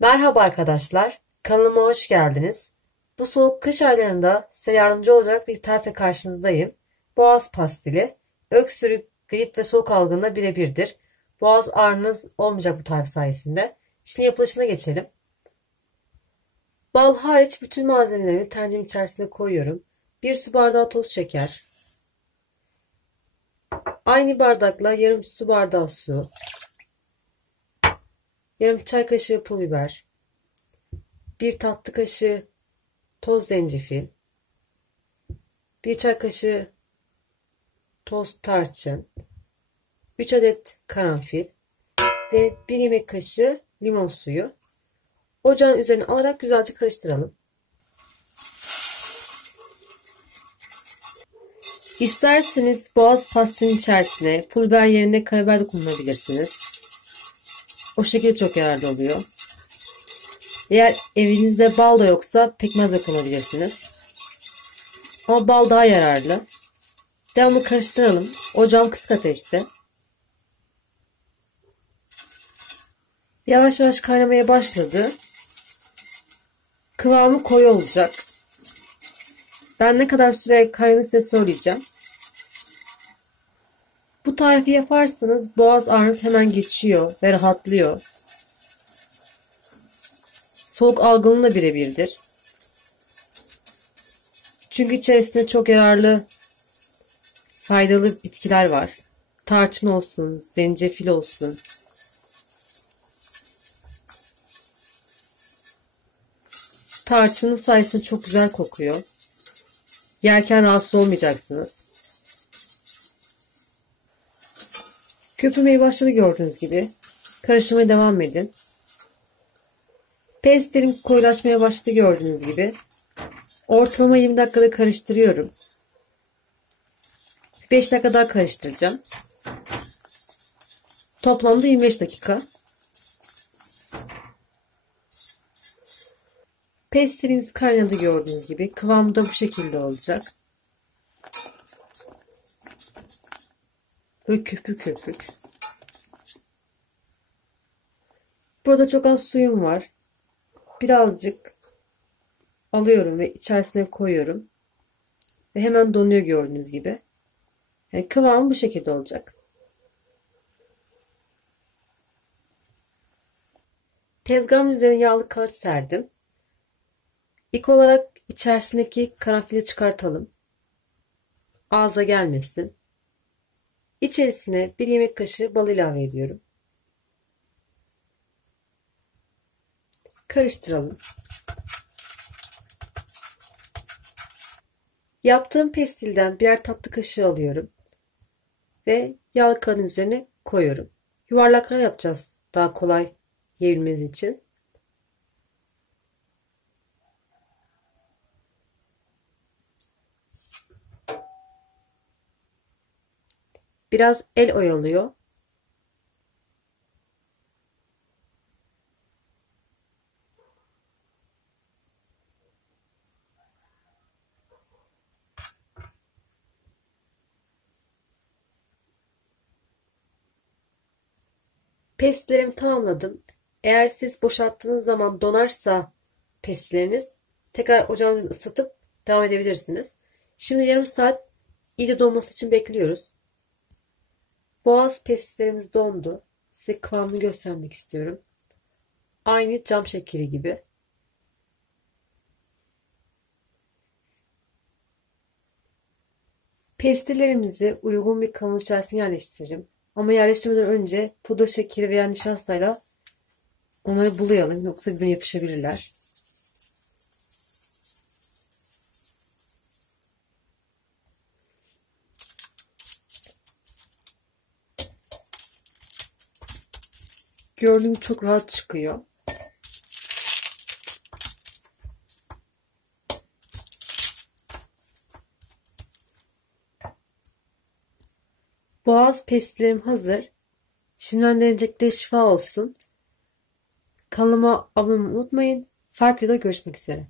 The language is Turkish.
Merhaba arkadaşlar, kanalıma hoş geldiniz. Bu soğuk kış aylarında size yardımcı olacak bir tarifle karşınızdayım. Boğaz pastili, öksürük, grip ve soğuk algınına birebirdir. Boğaz ağrınız olmayacak bu tarif sayesinde. Şimdi yapılışına geçelim. Bal hariç bütün malzemelerimi tenceremin içerisine koyuyorum. 1 su bardağı toz şeker, aynı bardakla yarım su bardağı su, yarım çay kaşığı pul biber, 1 tatlı kaşığı toz zencefil, 1 çay kaşığı toz tarçın, 3 adet karanfil ve 1 yemek kaşığı limon suyu. Ocağın üzerine alarak güzelce karıştıralım. İsterseniz boğaz pastilinin içerisine pul biber yerine karabiber de kullanabilirsiniz. O şekilde çok yararlı oluyor. Eğer evinizde bal da yoksa pekmez de kullanabilirsiniz. Ama bal daha yararlı. Devamlı karıştıralım. Ocağım kısık ateşte. Yavaş yavaş kaynamaya başladı. Kıvamı koyu olacak. Ben ne kadar süre kaynadığını size söyleyeceğim. Bu tarifi yaparsanız boğaz ağrınız hemen geçiyor ve rahatlıyor. Soğuk algınlığına birebirdir. Çünkü içerisinde çok yararlı, faydalı bitkiler var. Tarçın olsun, zencefil olsun. Tarçının sayesinde çok güzel kokuyor. Yerken rahatsız olmayacaksınız. Köpürmeye başladı gördüğünüz gibi. Karıştırmaya devam edin. Pestelim koyulaşmaya başladı gördüğünüz gibi. Ortalama 20 dakikada karıştırıyorum. 5 dakika daha karıştıracağım. Toplamda 25 dakika. Pestilimiz kaynadı gördüğünüz gibi. Kıvamı da bu şekilde olacak. Böyle köpük köpük. Burada çok az suyum var. Birazcık alıyorum ve içerisine koyuyorum. Ve hemen donuyor gördüğünüz gibi. Yani kıvamı bu şekilde olacak. Tezgahın üzerine yağlı kağıt serdim. İlk olarak içerisindeki karanfili çıkartalım. Ağza gelmesin. İçerisine 1 yemek kaşığı bal ilave ediyorum. Karıştıralım. Yaptığım pestilden birer tatlı kaşığı alıyorum. Ve yağlı kağıdın üzerine koyuyorum. Yuvarlaklar yapacağız daha kolay yiyebilmeniz için. Biraz el oyalıyor. Pestilerimi tamamladım. Eğer siz boşalttığınız zaman donarsa pestileriniz tekrar ocağınızı ısıtıp devam edebilirsiniz. Şimdi yarım saat iyice donması için bekliyoruz. Boğaz pestilerimiz dondu. Size kıvamını göstermek istiyorum. Aynı cam şekeri gibi. Pestillerimizi uygun bir kavanozun içerisine yerleştirelim. Ama yerleştirmeden önce pudra şekeri veya nişastayla onları bulayalım. Yoksa birbirine yapışabilirler. Gördüğüm çok rahat çıkıyor. Boğaz pestilerim hazır. Şimdiden deneyecekleri şifa olsun. Kanalıma abone olmayı unutmayın. Farklı videoda görüşmek üzere.